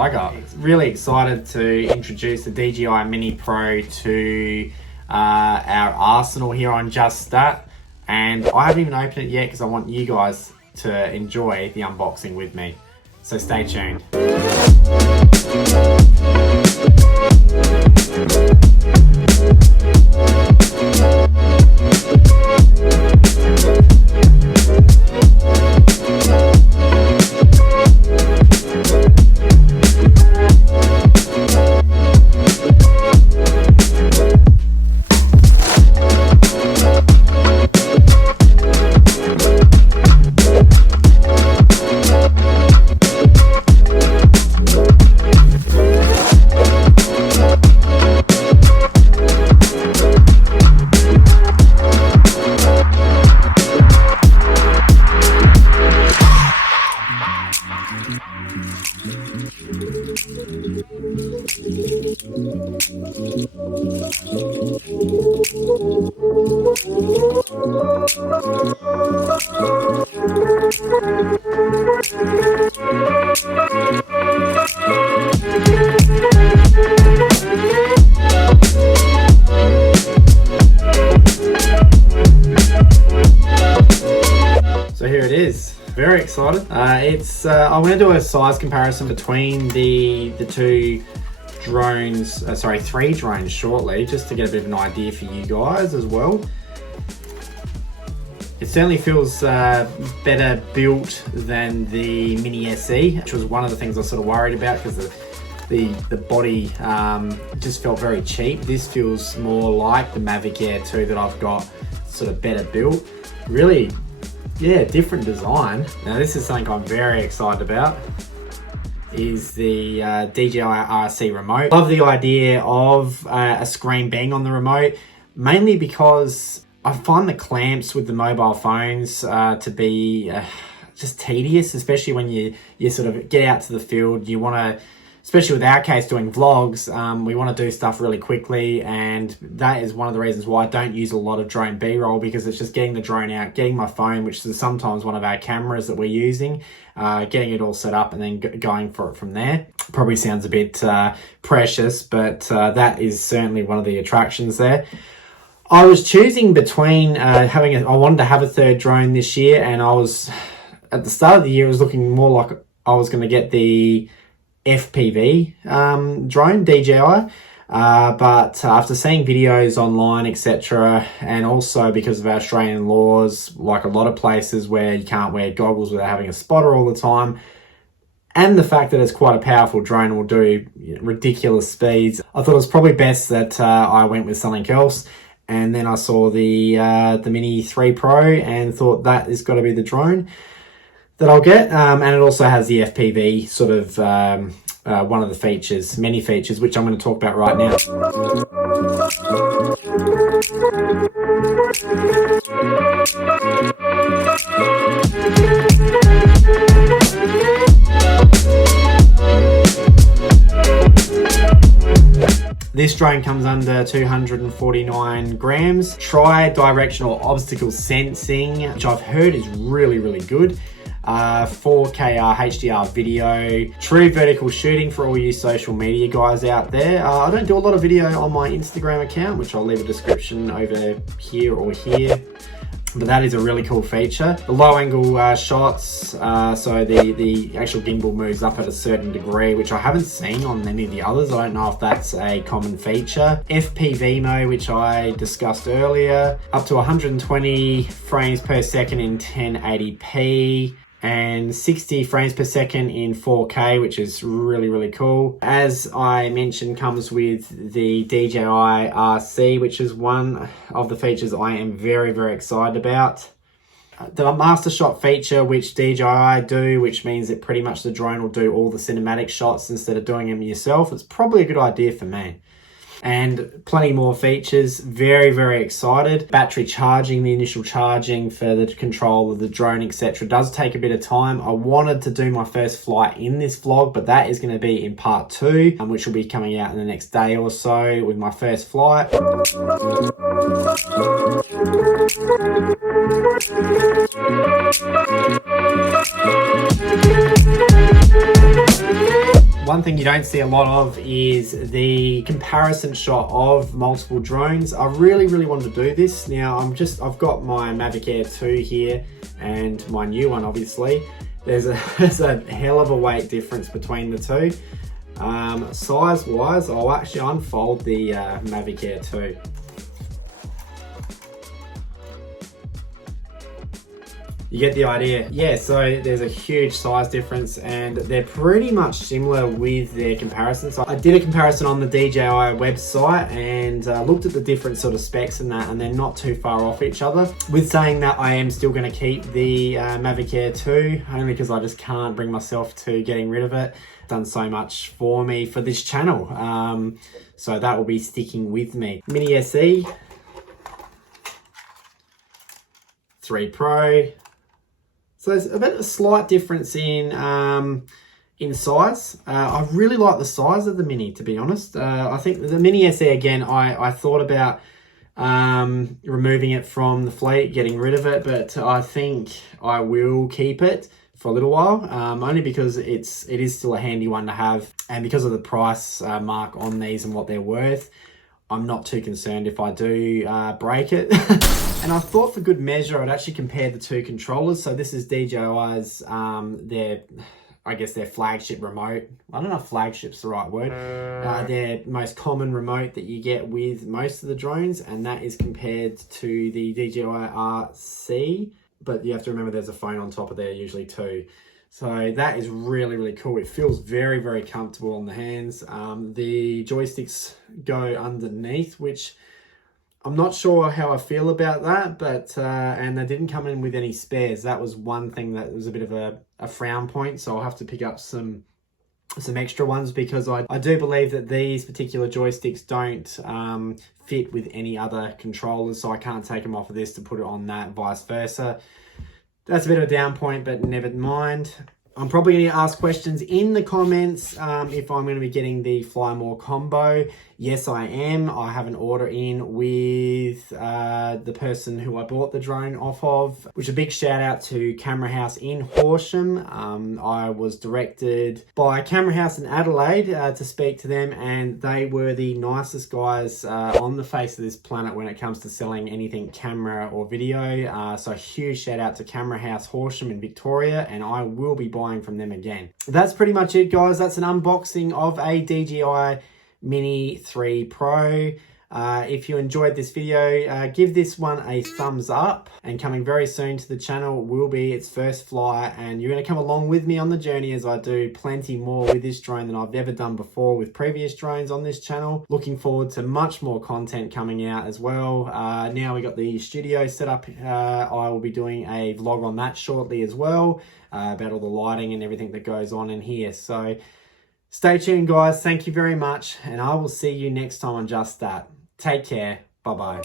I got. Really excited to introduce the DJI Mini Pro to our arsenal here on Just That. And I haven't even opened it yet because I want you guys to enjoy the unboxing with me. So stay tuned. So here it is. Very excited. I'm going to do a size comparison between the two drones, three drones shortly, just to get a bit of an idea for you guys as well. It certainly feels better built than the Mini SE, which was one of the things I was sort of worried about because the body just felt very cheap. This feels more like the Mavic Air 2 that I've got, sort of better built. Really, yeah, different design. Now this is something I'm very excited about, is the DJI RC remote. Love the idea of a screen being on the remote, mainly because I find the clamps with the mobile phones to be just tedious, especially when you sort of get out to the field. You want to, especially with our case doing vlogs, we want to do stuff really quickly, and that is one of the reasons why I don't use a lot of drone B-roll, because it's just getting the drone out, getting my phone, which is sometimes one of our cameras that we're using, getting it all set up and then going for it from there. Probably sounds a bit precious, but that is certainly one of the attractions there. I was choosing between I wanted to have a third drone this year, and I was, at the start of the year, it was looking more like I was going to get the FPV drone, DJI, but after seeing videos online, etc., and also because of Australian laws, like a lot of places where you can't wear goggles without having a spotter all the time, and the fact that it's quite a powerful drone and will do ridiculous speeds, I thought it was probably best that I went with something else. And then I saw the Mini 3 Pro and thought that is got to be the drone that I'll get. And it also has the FPV sort of one of the features, many features, which I'm going to talk about right now. This drone comes under 249 grams. Tri-directional obstacle sensing, which I've heard is really, really good. 4K HDR video, true vertical shooting for all you social media guys out there. I don't do a lot of video on my Instagram account, which I'll leave a description over here or here, but that is a really cool feature. The low angle shots, so the actual gimbal moves up at a certain degree, which I haven't seen on any of the others. I don't know if that's a common feature. FPV mode, which I discussed earlier, up to 120 frames per second in 1080p. And 60 frames per second in 4K, which is really, really cool. As I mentioned, comes with the DJI RC, which is one of the features I am very, very excited about. The master shot feature, which DJI do, which means that pretty much the drone will do all the cinematic shots instead of doing them yourself. It's probably a good idea for me. And plenty more features. Very, very excited. Battery charging, the initial charging for the control of the drone, etc. does take a bit of time. I wanted to do my first flight in this vlog, but that is going to be in part 2, which will be coming out in the next day or so with my first flight. One thing you don't see a lot of is the comparison shot of multiple drones. I really wanted to do this. Now I've got my Mavic Air 2 here and my new one obviously. There's a hell of a weight difference between the two. Size wise, I'll actually unfold the Mavic Air 2. You get the idea. Yeah, so there's a huge size difference and they're pretty much similar with their comparisons. So I did a comparison on the DJI website and looked at the different sort of specs and that, and they're not too far off each other. With saying that, I am still going to keep the Mavic Air 2, only because I just can't bring myself to getting rid of it. It's done so much for me for this channel. So that will be sticking with me. Mini SE, 3 Pro. So there's a bit of a slight difference in size. I really like the size of the Mini, to be honest. I think the Mini SE, again, I thought about removing it from the fleet, getting rid of it, but I think I will keep it for a little while, only because it is still a handy one to have, and because of the price mark on these and what they're worth, I'm not too concerned if I do break it. And I thought for good measure, I'd actually compare the two controllers. So this is DJI's, their flagship remote. I don't know if flagship's the right word. Their most common remote that you get with most of the drones, and that is compared to the DJI RC. But you have to remember there's a phone on top of there usually too. So that is really cool. It feels very comfortable on the hands. The joysticks go underneath, which I'm not sure how I feel about that, but and they didn't come in with any spares. That was one thing that was a bit of a frown point, so I'll have to pick up some extra ones, because I do believe that these particular joysticks don't fit with any other controllers, so I can't take them off of this to put it on that, vice versa. That's a bit of a down point, but never mind. I'm probably going to ask questions in the comments if I'm going to be getting the Flymore combo. Yes, I am. I have an order in with the person who I bought the drone off of, which is a big shout out to Camera House in Horsham. I was directed by Camera House in Adelaide to speak to them, and they were the nicest guys on the face of this planet when it comes to selling anything camera or video. So a huge shout out to Camera House Horsham in Victoria, and I will be buying from them again. That's pretty much it, guys. That's an unboxing of a DJI Mini 3 Pro. If you enjoyed this video, give this one a thumbs up, and coming very soon to the channel will be its first fly, and you're going to come along with me on the journey as I do plenty more with this drone than I've ever done before with previous drones on this channel. Looking forward to much more content coming out as well. Now we got the studio set up, I will be doing a vlog on that shortly as well, about all the lighting and everything that goes on in here. So stay tuned, guys. Thank you very much, and I will see you next time on Just That. Take care. Bye-bye.